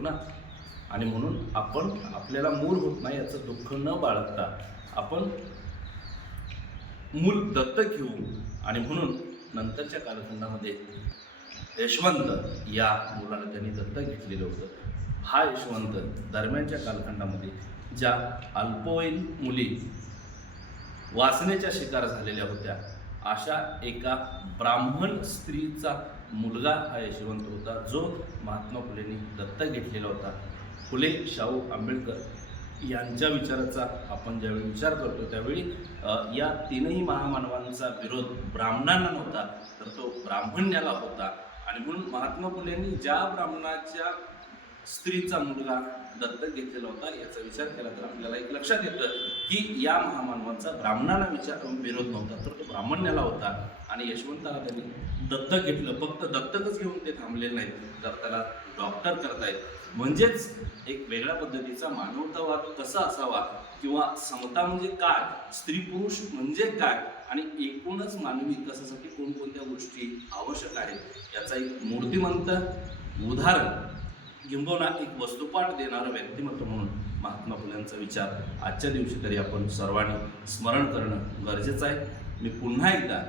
शकतो ना. आणि म्हणून आपण आपल्याला मूल होत नाही याचं दुःख न बाळगता आपण मूल दत्तक घेऊ. आणि म्हणून नंतरच्या कालखंडामध्ये यशवंत या मुलाला त्यांनी दत्तक घेतलेलं होतं. हा यशवंत दरम्यानच्या कालखंडामध्ये ज्या अल्पवयीन मुली वासनेच्या शिकार झालेल्या होत्या, अशा एका ब्राह्मण स्त्रीचा मुलगा हा यशवंत होता, जो महात्मा फुलेंनी दत्तक घेतलेला होता. फुले शाहू आंबेडकर यांच्या विचाराचा आपण ज्यावेळी विचार करतो त्यावेळी या तीनही महामानवांचा विरोध ब्राह्मणांना नव्हता, तर तो ब्राह्मण्याला होता. आणि म्हणून महात्मा फुलेंनी ज्या ब्राह्मणाच्या स्त्रीचा मुलगा दत्तक घेतलेला होता याचा विचार केला तर आपल्याला एक लक्षात येतं की या महामानवांचा ब्राह्मणाला विरोध नव्हता, तर तो ब्राह्मण्याला होता. आणि यशवंताला त्यांनी दत्तक घेतलं. फक्त दत्तकच घेऊन ते थांबलेले नाहीत, तर त्याला डॉक्टर करतायत. म्हणजेच एक वेगळ्या पद्धतीचा मानवतावाद कसा असावा किंवा समता म्हणजे काय, स्त्री पुरुष म्हणजे काय, आणि एकूणच मानवी विकासासाठी कोणकोणत्या गोष्टी आवश्यक आहेत याचा एक मूर्तिमंत उदाहरण किंबहुना एक वस्तुपाठ देणारं व्यक्तिमत्व म्हणून महात्मा फुल्यांचा विचार आजच्या दिवशी तरी आपण सर्वांनी स्मरण करणं गरजेचं आहे. मी पुन्हा एकदा